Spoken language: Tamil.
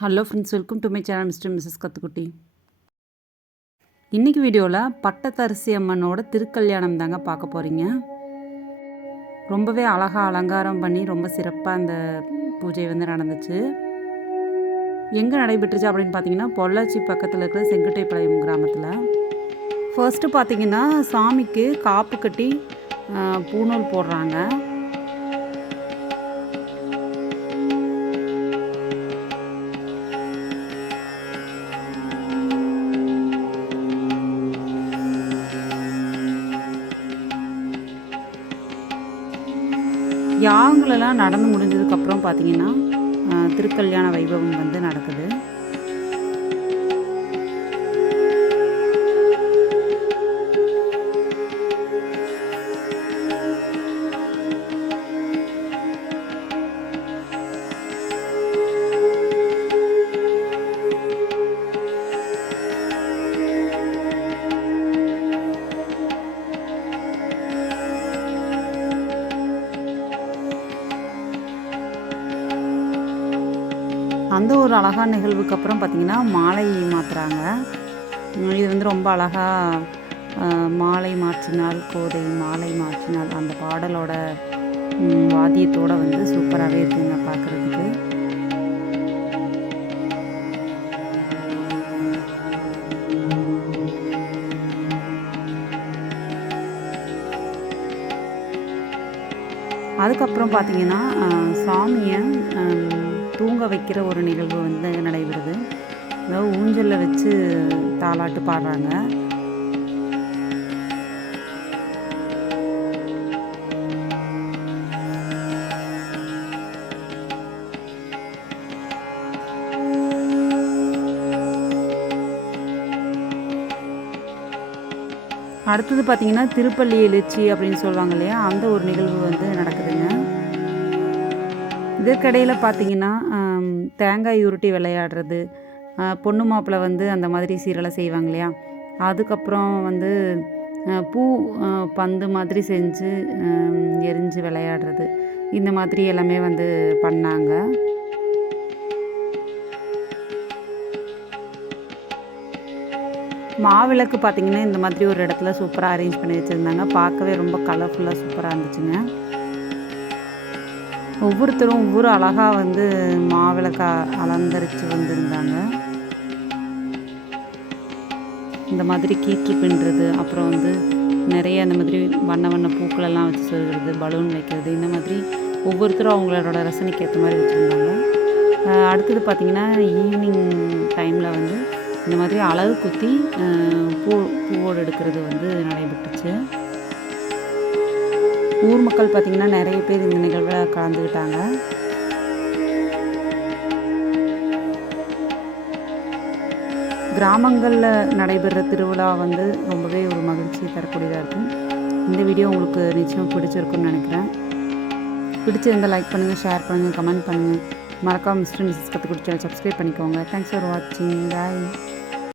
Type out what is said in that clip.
Hello friends welcome to my channel mister missus Kathukutti இன்றைக்கி வீடியோவில் பட்டத்தரிசி அம்மனோட திருக்கல்யாணம் தாங்க பார்க்க போகிறீங்க ரொம்பவே அழகாக அலங்காரம் பண்ணி ரொம்ப சிறப்பாக அந்த பூஜை வந்து நடந்துச்சு. எங்கே நடைபெற்றுச்சு அப்படின்னு பார்த்தீங்கன்னா பொள்ளாச்சி பக்கத்தில் இருக்கிற செங்கட்டைப்பாளையம் கிராமத்தில். ஃபர்ஸ்ட்டு பார்த்தீங்கன்னா சாமிக்கு காப்பு கட்டி பூணூல் போடுறாங்க. யாகங்களெல்லாம் நடந்து முடிஞ்சதுக்கப்புறம் பார்த்தீங்கன்னா திருக்கல்யாண வைபவம் வந்து நடக்குது. அந்த ஒரு அழகான நிகழ்வுக்கு அப்புறம் பார்த்திங்கன்னா மாலை மாற்றுறாங்க இது வந்து ரொம்ப அழகாக மாலை மாற்றினால் கோதை மாலை மாற்றினால் அந்த பாடலோட வாத்தியத்தோடு வாத்தியத்தோட வந்து சூப்பராகவே இருக்குங்க பார்க்குறதுக்கு. அதுக்கப்புறம் பார்த்தீங்கன்னா சாமியை தூங்க வைக்கிற ஒரு நிகழ்வு வந்து நடைபெறுது. அதாவது ஊஞ்சலில் வச்சு தாலாட்டு பாடுறாங்க. அடுத்தது பார்த்தீங்கன்னா திருப்பள்ளி எழுச்சி அப்படின்னு சொல்லுவாங்க இல்லையா? அந்த ஒரு நிகழ்வு வந்து நடக்குதுங்க. இதற்கிடையில் பார்த்தீங்கன்னா தேங்காய் உருட்டி விளையாடுறது பொண்ணு மாப்பிள்ளை வந்து அந்த மாதிரி சீரலை செய்வாங்க இல்லையா? அதுக்கப்புறம் வந்து பூ பந்து மாதிரி செஞ்சு எரிஞ்சு விளையாடுறது. இந்த மாதிரி எல்லாமே வந்து பண்ணாங்க. மாவிளக்கு பார்த்தீங்கன்னா இந்த மாதிரி ஒரு இடத்துல சூப்பராக அரேஞ்ச் பண்ணி வச்சுருந்தாங்க. பார்க்கவே ரொம்ப கலர்ஃபுல்லாக சூப்பராக இருந்துச்சுங்க. ஒவ்வொருத்தரும் ஒவ்வொரு அழகாக வந்து மாவிளக்க அலங்கரித்து வந்திருந்தாங்க. இந்த மாதிரி கீற்று பின்னுறது அப்புறம் வந்து நிறைய இந்த மாதிரி வண்ண வண்ண பூக்களெல்லாம் வச்சு சொல்கிறது பலூன் வைக்கிறது இந்த மாதிரி ஒவ்வொருத்தரும் அவங்களோட ரசனைக்கு ஏற்ற மாதிரி வச்சுருந்தாங்க. அடுத்தது பார்த்திங்கன்னா ஈவினிங் டைமில் வந்து இந்த மாதிரி அழகு குத்தி பூ பூவோடு எடுக்கிறது வந்து நடைபெற்றுச்சு. ஊர் மக்கள் பார்த்திங்கன்னா நிறைய பேர் இந்த நிகழ்வில் கலந்துக்கிட்டாங்க. கிராமங்களில் நடைபெற திருவிழா வந்து ரொம்பவே ஒரு மகிழ்ச்சி தரக்கூடியதாக இருக்கும். இந்த வீடியோ உங்களுக்கு நிச்சயம் பிடிச்சிருக்குன்னு நினைக்கிறேன். பிடிச்சிருந்தால் லைக் பண்ணுங்கள் ஷேர் பண்ணுங்கள் கமெண்ட் பண்ணுங்கள் மறக்காம மிஸ்டர் மிஸ்ஸஸ் கற்றுக் சேனல் சப்ஸ்கிரைப் பண்ணிக்கோங்க. தேங்க்ஸ் ஃபார் வாட்சிங் பாய்